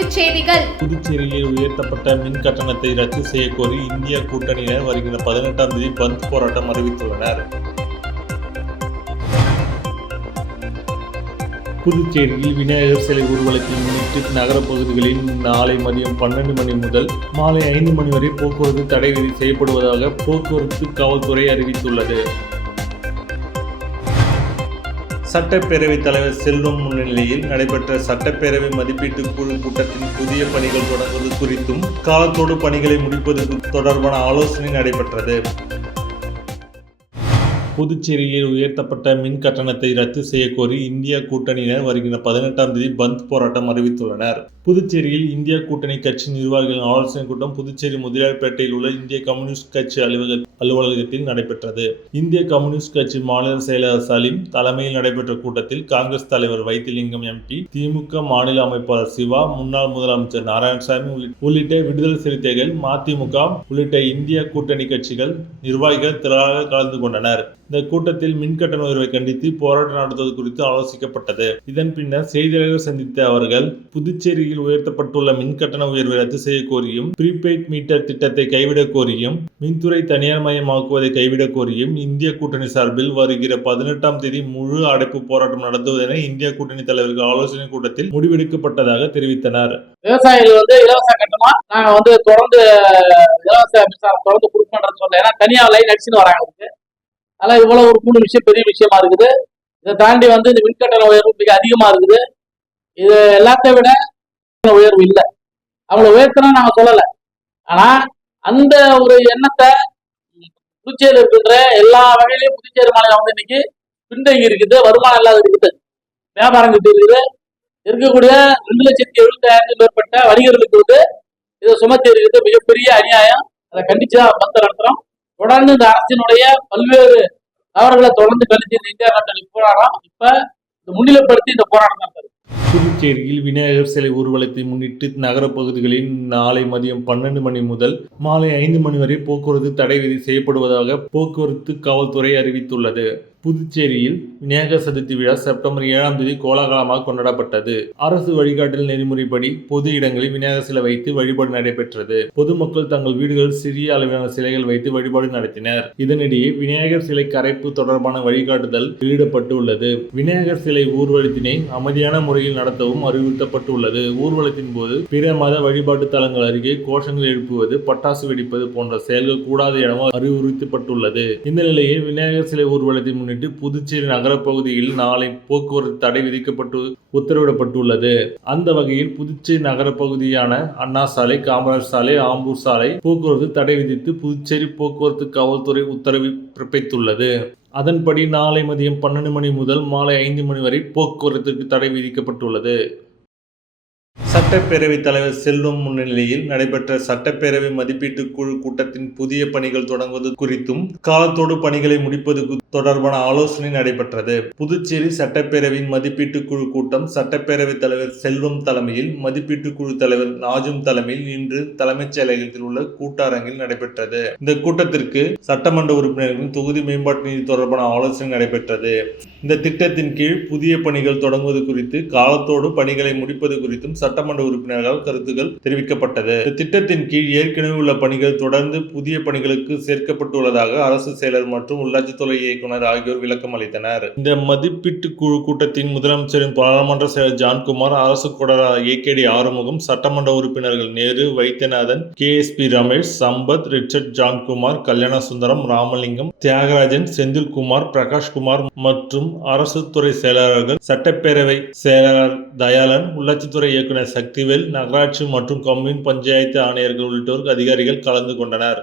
தலைப்புச் செய்திகள். புதுச்சேரியில் உயர்த்தப்பட்ட மின் கட்டணத்தை ரத்து செய்ய கோரி இந்திய கூட்டணியினர் வருகிற 18ஆம் தேதி பந்த் போராட்டம் அறிவித்துள்ளனர். புதுச்சேரியில் விநாயகர் சிலை ஊர்வலத்தை முன்னிட்டு நகர பகுதிகளில் நாளை மதியம் 12 மணி முதல் மாலை 5 மணி வரை போக்குவரத்து தடை செய்யப்படுவதாக போக்குவரத்து காவல்துறை அறிவித்துள்ளது. சட்டப்பேரவைத் தலைவர் செல்வம் முன்னிலையில் நடைபெற்ற சட்டப்பேரவை மதிப்பீட்டு குழு கூட்டத்தின் புதிய பணிகள் தொடங்குவது குறித்தும் காலத்தோடு பணிகளை முடிப்பது தொடர்பான ஆலோசனை நடைபெற்றது. புதுச்சேரியில் உயர்த்தப்பட்ட மின் கட்டணத்தை ரத்து செய்ய கோரி இந்திய கூட்டணியினர் வருகிற 18ஆம் தேதி பந்த் போராட்டம் அறிவித்துள்ளனர். புதுச்சேரியில் இந்திய கூட்டணி கட்சி நிர்வாகிகளின் ஆலோசனை கூட்டம் புதுச்சேரி முதலியார்பேட்டையில் உள்ள இந்திய கம்யூனிஸ்ட் கட்சி அலுவலகத்தில் நடைபெற்றது. இந்திய கம்யூனிஸ்ட் கட்சி மாநில செயலாளர் சலீம் தலைமையில் நடைபெற்ற கூட்டத்தில் காங்கிரஸ் தலைவர் வைத்திலிங்கம் எம்பி, திமுக மாநில அமைப்பாளர் சிவா, முன்னாள் முதலமைச்சர் நாராயணசாமி உள்ளிட்ட விடுதலை சிறுத்தைகள், மதிமுக உள்ளிட்ட இந்திய கூட்டணி கட்சிகள் நிர்வாகிகள் திரளாக கலந்து கொண்டனர். இந்த கூட்டத்தில் மின்கட்டண உயர்வை கண்டித்து போராட்டம் நடத்துவது குறித்து ஆலோசிக்கப்பட்டது. இதன் பின்னர் செய்தியாளர்கள் சந்தித்த அவர்கள், புதுச்சேரியில் உயர்த்தப்பட்டுள்ள மின்கட்டண உயர்வை ரத்து செய்ய கோரியும், ப்ரீபெய்ட் மீட்டர் திட்டத்தை கைவிடக் கோரியும், மின்துறை தனியார் மயமாக்குவதை கைவிடக் கோரியும் இந்திய கூட்டணி சார்பில் வருகிற 18ஆம் தேதி முழு அடைப்பு போராட்டம் நடத்துவதென இந்திய கூட்டணி தலைவர்கள் ஆலோசனை கூட்டத்தில் முடிவெடுக்கப்பட்டதாக தெரிவித்தனர். விவசாயிகள் இலவச கட்டணமா நாங்க தொடர்ந்து இலவச மின்சாரம் தொடர்ந்து கொடுக்கணும்னு சொல்ல, ஏன்னா தனியார் லைன் அடிச்சுன்னு வராங்க. அதனால இவ்வளவு ஒரு 3 விஷயம் பெரிய விஷயமா இருக்குது. இதை தாண்டி இந்த மின்கட்டண உயர்வு மிக அதிகமா இருக்குது. இது எல்லாத்தையும் விட உயர்வு இல்லை. அவங்களை உயர்த்தணும் நாங்க சொல்லல. ஆனா அந்த ஒரு எண்ணத்தை புதுச்சேரி இருக்கின்ற எல்லா வகையிலையும் புதுச்சேரி மாநிலம் இன்னைக்கு பின்தங்கி இருக்குது. வருமானம் இல்லாத இருக்குது, வியாபாரம் கிட்ட இருக்குது. இருக்கக்கூடிய 2,70,000 மேற்பட்ட வணிகர்களுக்கு இதை சுமத்தி இருக்குது. மிகப்பெரிய அநியாயம். அதை கண்டிச்சுதான் பந்த நடத்துறோம். தொடர்ந்து இந்த அரசினுடைய பல்வேறு தவறுகளை தொடர்ந்து கழிச்சு இந்த இந்தியா நாட்டில் போராட்டம் இப்ப முன்னிலைப்படுத்தி இந்த போராட்டம் நடந்தது. புதுச்சேரியில் விநாயகர் சிலை ஊர்வலத்தை முன்னிட்டு நகர பகுதிகளில் நாளை மதியம் 12 மணி முதல் மாலை 5 மணி வரை போக்குவரத்து தடை செய்யப்படுவதாக போக்குவரத்து காவல்துறை அறிவித்துள்ளது. புதுச்சேரியில் விநாயகர் சதுர்த்தி விழா செப்டம்பர் 7ஆம் தேதி கோலாகலமாக கொண்டாடப்பட்டது. அரசு வழிகாட்டல் நெறிமுறைப்படி பொது இடங்களில் விநாயகர் சிலை வைத்து வழிபாடு நடைபெற்றது. பொதுமக்கள் தங்கள் வீடுகளில் சிறிய அளவிலான சிலைகள் வைத்து வழிபாடு நடத்தினர். இதனிடையே விநாயகர் சிலை கரைப்பு தொடர்பான வழிகாட்டுதல் வெளியிடப்பட்டுள்ளது. விநாயகர் சிலை ஊர்வலத்தினை அமைதியான முறையில் நடத்தவும் அறிவுறுத்தப்பட்டுள்ளது. ஊர்வலத்தின் போது பிற மத வழிபாட்டு தலங்கள் அருகே கோஷங்கள் எழுப்புவது, பட்டாசு வெடிப்பது போன்ற செயல்கள் கூடாது எனவும் அறிவுறுத்தப்பட்டுள்ளது. இந்த நிலையே விநாயகர் சிலை ஊர்வலத்தை முன்னிட்டு புதுச்சேரி நகர பகுதியில் நாளை போக்குவரத்து தடை விதிக்கப்பட்டு உத்தரவிடப்பட்டுள்ளது. அந்த வகையில் புதுச்சேரி நகர பகுதியான அண்ணா சாலை, காமராஜர் சாலை, ஆம்பூர் சாலை போக்குவரத்து தடை விதித்து புதுச்சேரி போக்குவரத்து காவல்துறை உத்தரவு பிறப்பித்துள்ளது. அதன்படி நாளை மதியம் 12 மணி முதல் மாலை 5 மணி வரை போக்குவரத்துக்கு தடை விதிக்கப்பட்டுள்ளது. சட்டப்பேரவைத் தலைவர் செல்வம் முன்னிலையில் நடைபெற்ற சட்டப்பேரவை மதிப்பீட்டு குழு கூட்டத்தின் புதிய பணிகள் தொடங்குவது குறித்தும் காலத்தோடு பணிகளை முடிப்பது தொடர்பான ஆலோசனை நடைபெற்றது. புதுச்சேரி சட்டப்பேரவையின் மதிப்பீட்டு குழு கூட்டம் சட்டப்பேரவைத் தலைவர் செல்வம் தலைமையில், மதிப்பீட்டு குழு தலைவர் நாஜும் தலைமையில் இன்று தலைமைச் செயலகத்தில் உள்ள கூட்டரங்கில் நடைபெற்றது. இந்த கூட்டத்திற்கு சட்டமன்ற உறுப்பினர்களின் தொகுதி மேம்பாட்டு நிதி தொடர்பான ஆலோசனை நடைபெற்றது. இந்த திட்டத்தின் கீழ் புதிய பணிகள் தொடங்குவது குறித்து, காலத்தோடு பணிகளை முடிப்பது குறித்தும் சட்டமன்ற உறுப்பினர்கள் கருத்துக்கள் தெரிவிக்கப்பட்டது. இந்த திட்டத்தின் கீழ் ஏற்கனவே உள்ள பணிகள் தொடர்ந்து புதிய பணிகளுக்கு சேர்க்கப்பட்டுள்ளதாக அரசு செயலர் மற்றும் உள்ளாட்சித்துறை இயக்குனர் ஆகியோர் விளக்கம் அளித்தனர். இந்த மதிப்பீட்டு குழு கூட்டத்தின் முதலமைச்சரின் பாராளுமன்ற செயலர் ஜான்குமார், அரசு கொடர் ஏகேடி ஆறுமுகம், சட்டமன்ற உறுப்பினர்கள் நேரு, வைத்தியநாதன், KSP ரமேஷ், சம்பத், ரிச்சர்ட், ஜான்குமார், கல்யாணசுந்தரம், ராமலிங்கம், தியாகராஜன், செந்தில்குமார், பிரகாஷ்குமார் மற்றும் அரசு துறை செயலாளர்கள், சட்டப்பேரவை செயலாளர் தயாளன், உள்ளாட்சித்துறை இயக்குனர் சக்திவேல், நகராட்சி மற்றும் கம்யூன் பஞ்சாயத்து ஆணையர்கள் உள்ளிட்டோர் அதிகாரிகள் கலந்து கொண்டனர்.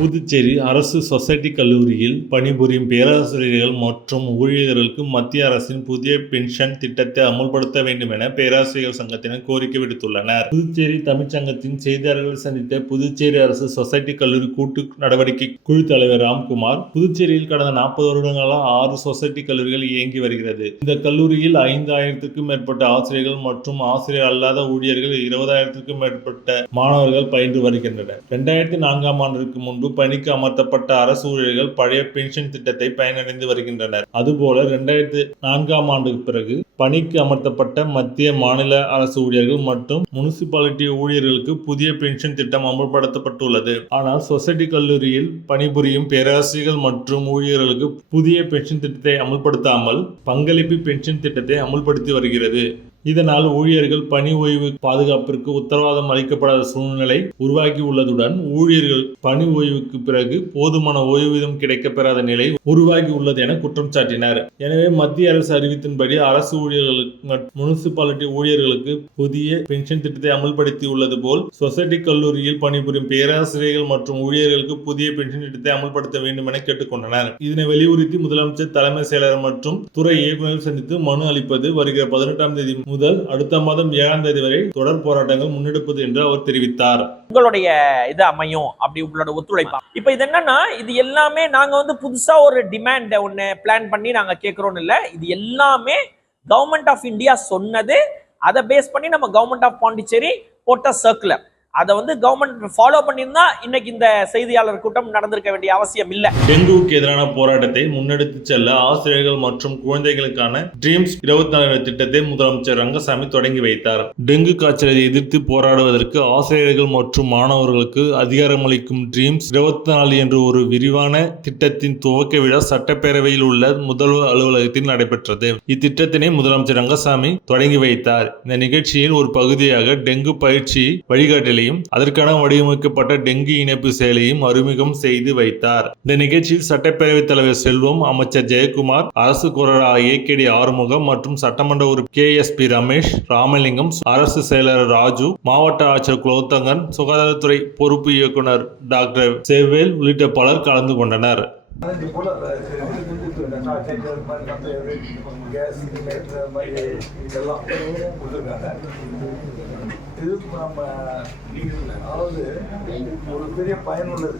புதுச்சேரி அரசு சொசைட்டி கல்லூரியில் பணிபுரியும் பேராசிரியர்கள் மற்றும் ஊழியர்களுக்கு மத்திய அரசின் புதிய பென்ஷன் திட்டத்தை அமுல்படுத்த வேண்டும் என பேராசிரியர்கள் சங்கத்தினர் கோரிக்கை விடுத்துள்ளனர். புதுச்சேரி தமிழ்ச்சங்கத்தின் செய்தியாளர்களை சந்தித்த புதுச்சேரி அரசு சொசைட்டி கல்லூரி கூட்டு நடவடிக்கை குழு தலைவர் ராம்குமார், புதுச்சேரியில் கடந்த 40 வருடங்களாக 6 சொசைட்டி கல்லூரிகள் இயங்கி வருகிறது. இந்த கல்லூரியில் 5000க்கும் மேற்பட்ட ஆசிரியர்கள் மற்றும் ஆசிரியர் அல்லாத ஊழியர்கள் 20,000க்கும் மேற்பட்ட மாணவர்கள் பயின்று வருகின்றனர். 2004ஆம் ஆண்டிற்கு முன்பு பணிக்கு அமர்த்தப்பட்ட அரசு ஊழியர்கள் பழைய பென்ஷன் திட்டத்தை பயனடைந்து வருகின்றனர். அதுபோல 2004ஆம் ஆண்டுக்கு பிறகு பணிக்கு அமர்த்தப்பட்ட மத்திய மாநில அரசு ஊழியர்கள் மற்றும் முனிசிபாலிட்டி ஊழியர்களுக்கு புதிய பென்ஷன் திட்டம் அமல்படுத்தப்பட்டுள்ளது. ஆனால் சொசைட்டி கல்லூரியில் பணிபுரியும் பேராசிரியர்கள் மற்றும் ஊழியர்களுக்கு புதிய பென்ஷன் திட்டத்தை அமல்படுத்தாமல் பங்களிப்பு பென்ஷன் திட்டத்தை அமல்படுத்தி வருகிறது. இதனால் ஊழியர்கள் பணி ஓய்வு பாதுகாப்பிற்கு உத்தரவாதம் அளிக்கப்படாத சூழ்நிலை உருவாகி உள்ளதுடன் ஊழியர்கள் பணி ஓய்வுக்கு பிறகு போதுமான ஓய்வூதியம் கிடைக்கப்பெறாத நிலை உருவாகி உள்ளது என குற்றம் சாட்டினார். எனவே மத்திய அரசு அறிவித்தின்படி அரசு ஊழியர்களுக்கு முனிசிபாலிட்டி ஊழியர்களுக்கு புதிய பென்ஷன் திட்டத்தை அமல்படுத்தி உள்ளது போல் சொசைட்டி கல்லூரியில் பணிபுரியும் பேராசிரியர்கள் மற்றும் ஊழியர்களுக்கு புதிய பென்ஷன் திட்டத்தை அமல்படுத்த வேண்டும் என கேட்டுக்கொண்டனர். இதனை வலியுறுத்தி முதலமைச்சர், தலைமை செயலர் மற்றும் துறை இயக்குநர்கள் சந்தித்து மனு அளிப்பது வருகிற 18ஆம் தேதி முதல் அடுத்த மாதம் 7ஆம் தேதி வரை தொடர் போராட்டங்கள் முன்னெடுப்பது என்று அவர் தெரிவித்தார். உங்களுடைய இது அமையும் அப்படி உங்களோட ஒத்துழைப்பா. இப்ப இது என்னன்னா, இது எல்லாமே நாங்க புதுசா ஒரு டிமாண்ட் ஒன்னு பிளான் பண்ணி நாங்க கேட்கிறோம் இல்ல, இது எல்லாமே கவர்மெண்ட் ஆஃப் இந்தியா சொன்னது. அதை பேஸ் பண்ணி நம்ம கவர்மெண்ட் ஆஃப் பாண்டிச்சேரி போட்ட சர்க்குலர் அதை கவர்மெண்ட் ஃபாலோ பண்ணியிருந்தா இன்னைக்கு இந்த செய்தியாளர் கூட்டம் நடந்திருக்க வேண்டிய அவசியம் இல்லை. டெங்குவுக்கு எதிரான போராட்டத்தை முன்னெடுத்து செல்ல ஆசிரியர்கள் மற்றும் குழந்தைகளுக்கான ட்ரீம்ஸ் 24 திட்டத்தை முதலமைச்சர் ரங்கசாமி தொடங்கி வைத்தார். டெங்கு காய்ச்சலை எதிர்த்து போராடுவதற்கு ஆசிரியர்கள் மற்றும் மாணவர்களுக்கு அதிகாரமளிக்கும் ட்ரீம்ஸ் 24 என்ற ஒரு விரிவான திட்டத்தின் துவக்க விழா சட்டப்பேரவையில் உள்ள முதல்வர் அலுவலகத்தில் நடைபெற்றது. இத்திட்டத்தினை முதலமைச்சர் ரங்கசாமி தொடங்கி வைத்தார். இந்த நிகழ்ச்சியில் ஒரு பகுதியாக டெங்கு பயிற்சி வழிகாட்டலை அதற்கான வடிவமைக்கப்பட்ட டெங்கு இணைப்பு செயலையும் அறிமுகம் செய்து வைத்தார். இந்த நிகழ்ச்சியில் சட்டப்பேரவைத் தலைவர் செல்வம், அமைச்சர் ஜெயக்குமார், அரசு கொறடா ஏகேடி ஆறுமுகம் மற்றும் சட்டமன்ற உறுப்பினர் KSP ரமேஷ், ராமலிங்கம், அரசு செயலர் ராஜு, மாவட்ட ஆட்சியர் குலோத்தங்கன், சுகாதாரத்துறை பொறுப்பு இயக்குனர் டாக்டர் செவ்வேல் உள்ளிட்ட பலர் கலந்து கொண்டனர். இது நம்ம அதாவது ஒரு பெரிய பயனுள்ளது.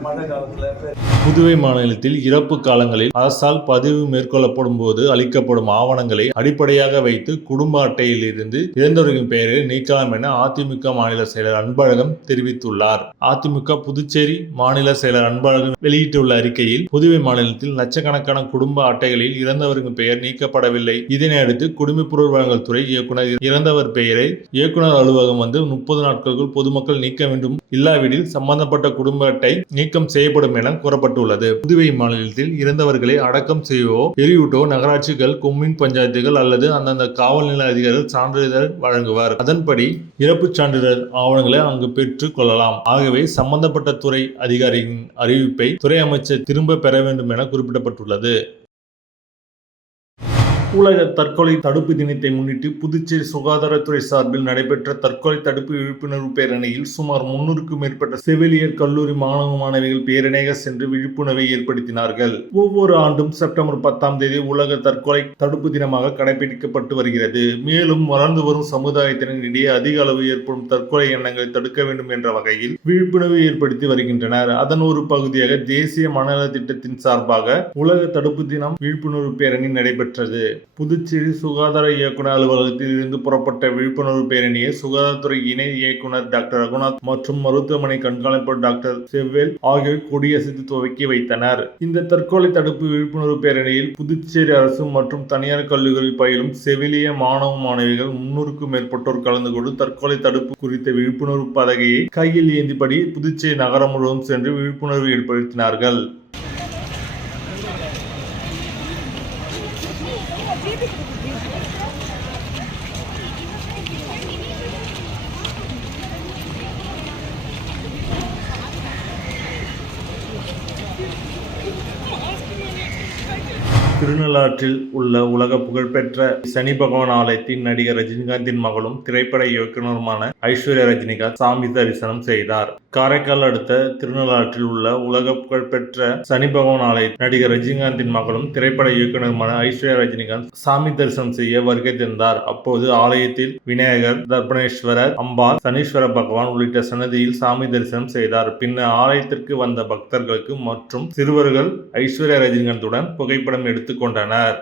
மழை காலத்தில் புதுவை மாநிலத்தில் இறப்பு காலங்களில் அரசால் பதிவு மேற்கொள்ளப்படும் போது அளிக்கப்படும் ஆவணங்களை அடிப்படையாக வைத்து குடும்ப அட்டையில் இருந்து இறந்தவர்களின் பெயரை நீக்கலாம் என அதிமுக மாநில செயலர் அன்பழகன் தெரிவித்துள்ளார். அதிமுக புதுச்சேரி மாநில செயலர் அன்பழகன் வெளியிட்டுள்ள அறிக்கையில், புதுவை மாநிலத்தில் லட்சக்கணக்கான குடும்ப அட்டைகளில் இறந்தவர்களின் பெயர் நீக்கப்படவில்லை. இதனை அடுத்து குடிமைப்பொருள் வழங்கல் துறை இயக்குனர் இறந்தவர் பெயரை இயக்குனர் அலுவலகம் 30 நாட்களுக்குள் பொதுமக்கள் நீக்க வேண்டும், இல்லாவிடில் சம்பந்தப்பட்ட குடும்ப அட்டை நீக்கம் செய்யப்படும் என கூறப்பட்டுள்ளது. புதுவை மாநிலத்தில் இறந்தவர்களை அடக்கம் செய்யவோ எரியூட்டோ நகராட்சிகள், கொம்யூன் பஞ்சாயத்துகள் அல்லது அந்தந்த காவல் நிலைய அதிகாரிகள் சான்றிதழ் வழங்குவார். அதன்படி இறப்பு சான்றிதழ் ஆவணங்களை அங்கு பெற்றுக் கொள்ளலாம். ஆகவே சம்பந்தப்பட்ட துறை அதிகாரியின் அறிவிப்பை துறை அமைச்சர் திரும்ப பெற வேண்டும் என குறிப்பிடப்பட்டுள்ளது. உலக தற்கொலை தடுப்பு தினத்தை முன்னிட்டு புதுச்சேரி சுகாதாரத்துறை சார்பில் நடைபெற்ற தற்கொலை தடுப்பு விழிப்புணர்வு பேரணியில் சுமார் 300க்கும் மேற்பட்ட செவிலியர் கல்லூரி மாணவ மாணவிகள் பேரணியாக சென்று விழிப்புணர்வை ஏற்படுத்தினார்கள். ஒவ்வொரு ஆண்டும் செப்டம்பர் 10ஆம் தேதி உலக தற்கொலை தடுப்பு தினமாக கடைபிடிக்கப்பட்டு வருகிறது. மேலும் வளர்ந்து வரும் சமுதாயத்தினரிடையே அதிக அளவு ஏற்படும் தற்கொலை எண்ணங்களை தடுக்க வேண்டும் என்ற வகையில் விழிப்புணர்வு ஏற்படுத்தி வருகின்றனர். அதன் ஒரு பகுதியாக தேசிய மனநல திட்டத்தின் சார்பாக உலக தடுப்பு தினம் விழிப்புணர்வு பேரணி நடைபெற்றது. புதுச்சேரி சுகாதார இயக்குனர் அலுவலகத்தில் இருந்து புறப்பட்ட விழிப்புணர்வு பேரணியை சுகாதாரத்துறை இணை இயக்குனர் டாக்டர் ரகுநாத் மற்றும் மருத்துவமனை கண்காணிப்பாளர் டாக்டர் செவ்வேல் ஆகியோர் கொடியசைத்து துவக்கி வைத்தனர். இந்த தற்கொலை தடுப்பு விழிப்புணர்வு பேரணியில் புதுச்சேரி அரசு மற்றும் தனியார் கல்லூரிகளில் பயிலும் செவிலிய மாணவ மாணவிகள் 300க்கும் மேற்பட்டோர் கலந்து கொண்டு தற்கொலை தடுப்பு குறித்த விழிப்புணர்வு பதாகையை கையில் ஏந்திபடி புதுச்சேரி நகரம் முழுவதும் சென்று விழிப்புணர்வு ஏற்படுத்தினார்கள். திருநள்ளாற்றில் உள்ள உலக புகழ்பெற்ற சனி பகவான் ஆலயத்தின் நடிகர் ரஜினிகாந்தின் மகளும் திரைப்பட இயக்குநருமான ஐஸ்வர்யா ரஜினிகாந்த் சாமி தரிசனம் செய்தார். காரைக்கால் அடுத்த திருநள்ளாற்றில் உள்ள உலக புகழ்பெற்ற சனி பகவான் ஆலய நடிகர் ரஜினிகாந்தின் மகளும் திரைப்பட இயக்குநருமான ஐஸ்வர்யா ரஜினிகாந்த் சாமி தரிசனம் செய்ய வருகை தந்தார். அப்போது ஆலயத்தில் விநாயகர், தர்பணேஸ்வரர், அம்பாள், சனீஸ்வர பகவான் உள்ளிட்ட சன்னதியில் சாமி தரிசனம் செய்தார். பின்னர் ஆலயத்திற்கு வந்த பக்தர்களுக்கு மற்றும் சிறுவர்கள் ஐஸ்வர்யா ரஜினிகாந்துடன் புகைப்படம் எடுத்துக் கொண்டனர்.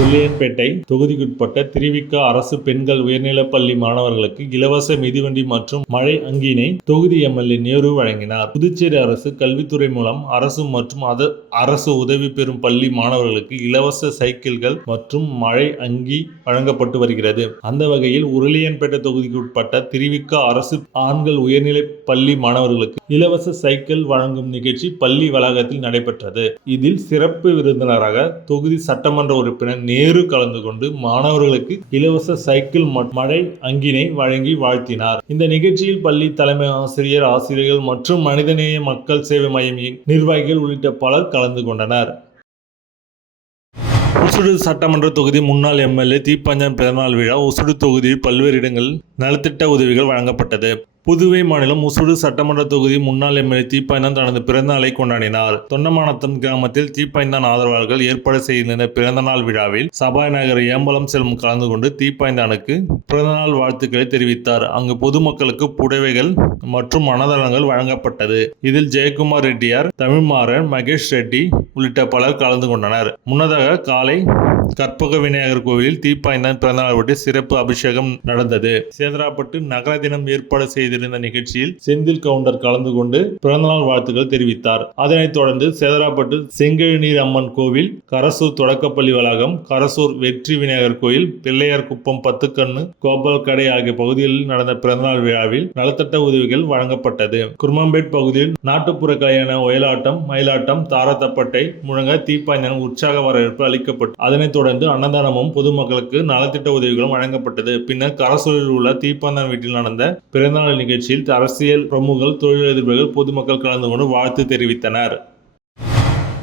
புல்லியன்பேட்டை தொகுதிக்குட்பட்ட திருவிக அரசு பெண்கள் உயர்நிலைப் பள்ளி மாணவர்களுக்கு இலவச மிதிவண்டி மற்றும் மழை அங்கினை தொகுதி எம்எல்ஏ நேரு வழங்கினார். புதுச்சேரி அரசு கல்வித்துறை மூலம் அரசு மற்றும் அரசு உதவி பெறும் பள்ளி மாணவர்களுக்கு இலவச சைக்கிள்கள் மற்றும் மழை அங்கி வழங்கப்பட்டு வருகிறது. அந்த வகையில் உருளியன்பேட்டை தொகுதிக்குட்பட்ட திருவிக அரசு ஆண்கள் உயர்நிலைப் பள்ளி மாணவர்களுக்கு இலவச சைக்கிள் வழங்கும் நிகழ்ச்சி பள்ளி வளாகத்தில் நடைபெற்றது. இதில் சிறப்பு விருந்தினராக தொகுதி சட்டமன்ற உறுப்பினர் நேரு கலந்து கொண்டு மாணவர்களுக்கு இலவச சைக்கிள் மழை அங்கினை வழங்கி வாழ்த்தினார். இந்த நிகழ்ச்சியில் பள்ளி தலைமை ஆசிரியர், ஆசிரியர்கள் மற்றும் மனிதநேய மக்கள் சேவை மைய நிர்வாகிகள் உள்ளிட்ட பலர் கலந்து கொண்டனர். உசுடு சட்டமன்ற தொகுதி முன்னாள் எம்எல்ஏ தீப்பாஞ்சான் பிறந்தநாள் விழா உசுடு தொகுதியில் பல்வேறு இடங்களில் நலத்திட்ட உதவிகள் வழங்கப்பட்டது. புதுவை மாநிலம் உசுடு சட்டமன்ற தொகுதி முன்னாள் எம்எல்ஏ தீப்பாய்ந்தான் தனது பிறந்தநாளை கொண்டாடினார். தொண்டமானத்தம் கிராமத்தில் தீப்பாய்ந்தான் ஆதரவாளர்கள் ஏற்பாடு செய்திருந்த பிறந்தநாள் விழாவில் சபாநாயகர் ஏம்பலம் செல்வம் கலந்து கொண்டு தீப்பாய்ந்தானுக்கு பிறந்தநாள் வாழ்த்துக்களை தெரிவித்தார். அங்கு பொதுமக்களுக்கு புடவைகள் மற்றும் அன்னதானங்கள் வழங்கப்பட்டது. இதில் ஜெயக்குமார் ரெட்டியார், தமிழ்மாறன், மகேஷ் ரெட்டி உள்ளிட்ட பலர் கலந்து கொண்டனர். முன்னதாக காலை கற்பக விநாயகர் கோவிலில் தீப்பாய்ந்தான் பிறந்தநாள் ஒட்டி சிறப்பு அபிஷேகம் நடந்தது. சேதராப்பட்டு நகர தினம் ஏற்பாடு செய்திருந்த நிகழ்ச்சியில் செந்தில் கவுண்டர் கலந்து கொண்டு பிறந்தநாள் வாழ்த்துக்கள் தெரிவித்தார். அதனைத் தொடர்ந்து சேதராப்பட்டு செங்கழுநீர் அம்மன் கோவில், கரசூர் தொடக்கப்பள்ளி வளாகம், கரசூர் வெற்றி விநாயகர் கோயில், பிள்ளையார் குப்பம், பத்துக்கண்ணு, கோபால் கடை ஆகிய பகுதிகளில் நடந்த பிறந்தநாள் விழாவில் நலத்திட்ட உதவிகள் வழங்கப்பட்டது. குருமாம்பேட் பகுதியில் நாட்டுப்புற கலையான ஒயலாட்டம், மயிலாட்டம், தாரத்தப்பட்டை முழங்க தீப்பாய்ந்தான் உற்சாக வரவேற்பு அளிக்கப்பட்டு அதனைத் தொடர்ந்து அன்னதானமும் பொதுமக்களுக்கு நலத்திட்ட உதவிகளும் வழங்கப்பட்டது. பின்னர் கரசூரில் உள்ள தீப்பாய்ந்தான் வீட்டில் நடந்த பிறந்தநாள் நிகழ்ச்சியில் அரசியல் பிரமுகர்கள், தொழிலதிபர்கள், பொதுமக்கள் கலந்து கொண்டு வாழ்த்து தெரிவித்தனர்.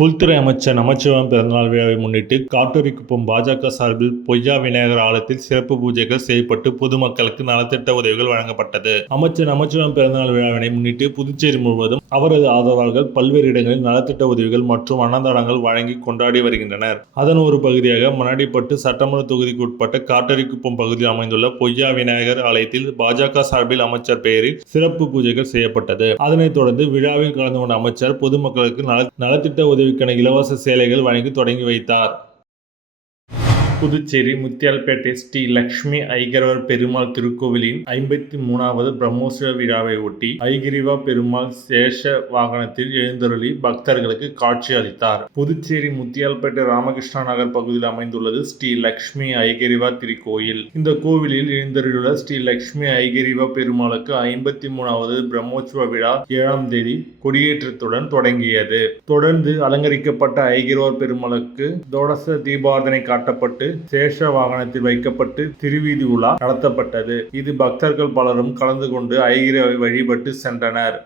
உள்துறை அமைச்சர் நமச்சிவாயம் பிறந்தநாள் விழாவை முன்னிட்டு காட்டூரிக்குப்பம் பாஜக சார்பில் பொய்யா விநாயகர் ஆலயத்தில் சிறப்பு பூஜைகள் செய்யப்பட்டு பொதுமக்களுக்கு நலத்திட்ட உதவிகள் வழங்கப்பட்டது. அமைச்சர் நமச்சிவாயம் பிறந்தநாள் விழாவினை முன்னிட்டு புதுச்சேரி முழுவதும் அவரது ஆதரவாளர்கள் பல்வேறு இடங்களில் நலத்திட்ட உதவிகள் மற்றும் அன்னதானங்கள் வழங்கி கொண்டாடி வருகின்றனர். அதன் ஒரு பகுதியாக மணடிப்பட்டு சட்டமன்ற தொகுதிக்கு உட்பட்ட காட்டூரிக்குப்பம் பகுதியில் அமைந்துள்ள பொய்யா விநாயகர் ஆலயத்தில் பாஜக சார்பில் அமைச்சர் பெயரில் சிறப்பு பூஜைகள் செய்யப்பட்டது. அதனைத் தொடர்ந்து விழாவில் கலந்து கொண்ட அமைச்சர் பொதுமக்களுக்கு நலத்திட்ட உதவிக்கான இலவச சேலைகள் வழங்கி தொடங்கி வைத்தார். புதுச்சேரி முத்தியால்பேட்டை ஸ்ரீ லட்சுமி ஐகிரவர் பெருமாள் திருக்கோவிலின் 53வது பிரம்மோற்சவ விழாவை ஒட்டி ஐகிரிவா பெருமாள் சேஷ வாகனத்தில் எழுந்தருளி பக்தர்களுக்கு காட்சி அளித்தார். புதுச்சேரி முத்தியால்பேட்டை ராமகிருஷ்ணா நகர் பகுதியில் அமைந்துள்ளது ஸ்ரீ லட்சுமி ஐகிரிவா திருக்கோயில். இந்த கோவிலில் எழுந்தருளுள்ள ஸ்ரீ லட்சுமி ஐகிரிவா பெருமாளுக்கு 53வது பிரம்மோற்சவ விழா 7ஆம் தேதி கொடியேற்றத்துடன் தொடங்கியது. தொடர்ந்து அலங்கரிக்கப்பட்ட ஐகிரவர் பெருமாளுக்கு தோடச தீபாரதனை காட்டப்பட்டு சேஷ வாகனத்தில் வைக்கப்பட்டு திருவீதி உலா நடத்தப்பட்டது. இது பக்தர்கள் பலரும் கலந்து கொண்டு ஐகிரவை வழிபட்டு சென்றனர்.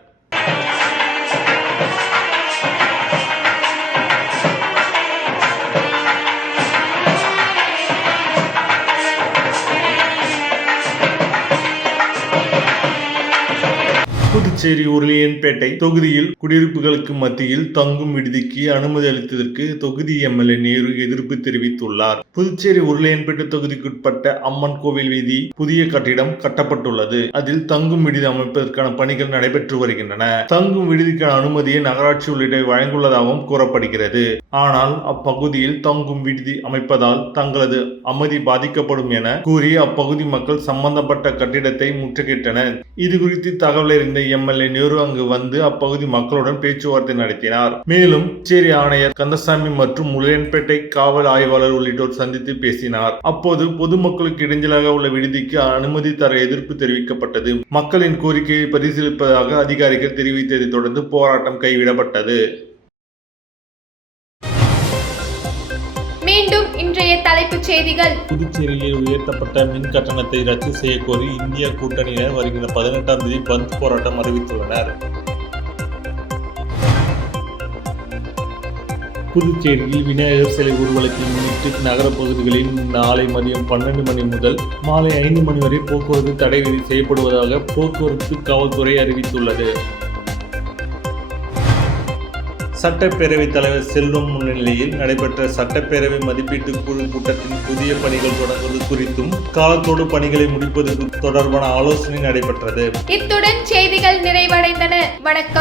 புதுச்சேரி உருளியன்பேட்டை தொகுதியில் குடியிருப்புகளுக்கு மத்தியில் தங்கும் விடுதிக்கு அனுமதி அளித்ததற்கு தொகுதி எம்எல்ஏ நேரு எதிர்ப்பு தெரிவித்துள்ளார். புதுச்சேரி உருளியன்பேட்டை தொகுதிக்குட்பட்ட அம்மன் கோவில் வீதி புதிய கட்டிடம் கட்டப்பட்டுள்ளது. அதில் தங்கும் விடுதி அமைப்பதற்கான பணிகள் நடைபெற்று வருகின்றன. தங்கும் விடுதிக்கான அனுமதியை நகராட்சி உள்ளிட்ட வழங்கியுள்ளதாகவும் கூறப்படுகிறது. ஆனால் அப்பகுதியில் தங்கும் விடுதி அமைப்பதால் தங்களது அமைதி பாதிக்கப்படும் என கூறி அப்பகுதி மக்கள் சம்பந்தப்பட்ட கட்டிடத்தை முற்றுகையிட்டனர். இதுகுறித்து தகவல் அறிந்த எம்எல்ஏ நேரு அங்கு வந்து அப்பகுதி மக்களுடன் பேச்சுவார்த்தை நடத்தினார். மேலும் புதுச்சேரி ஆணையர் கந்தசாமி மற்றும் உருளியன்பேட்டை காவல் ஆய்வாளர் உள்ளிட்டோர் சந்தித்து பேசினார். அப்போது பொதுமக்களுக்கு இடைஞ்சலாக உள்ள விடுதிக்கு அனுமதி தர எதிர்ப்பு தெரிவிக்கப்பட்டது. மக்களின் கோரிக்கையை பரிசீலிப்பதாக அதிகாரிகள் தெரிவித்ததை தொடர்ந்து போராட்டம் கைவிடப்பட்டது. மீண்டும் இன்றைய தலைப்புச் செய்திகள். புதுச்சேரியில் உயர்த்தப்பட்ட மின் கட்டணத்தை ரத்து செய்ய கோரி இந்தியா கூட்டணியினர் வருகிற 18ஆம் தேதி பந்த் போராட்டம் அறிவித்துள்ளனர். புதுச்சேரியில் விநாயகர் சிலை ஊர்வலத்தை முன்னிட்டு நகர பகுதிகளில் நாளை மதியம் 12 மணி முதல் மாலை 5 மணி வரை போக்குவரத்து தடை செய்யப்படுவதாக போக்குவரத்து காவல்துறை அறிவித்துள்ளது. சட்டப்பேரவைத் தலைவர் செல்வம் முன்னிலையில் நடைபெற்ற சட்டப்பேரவை மதிப்பீட்டு குழு கூட்டத்தின் புதிய பணிகள் தொடங்குவது குறித்தும் காலத்தோடு பணிகளை முடிப்பது தொடர்பான ஆலோசனை நடைபெற்றது. இத்துடன் செய்திகள் நிறைவடைந்தன. வணக்கம்.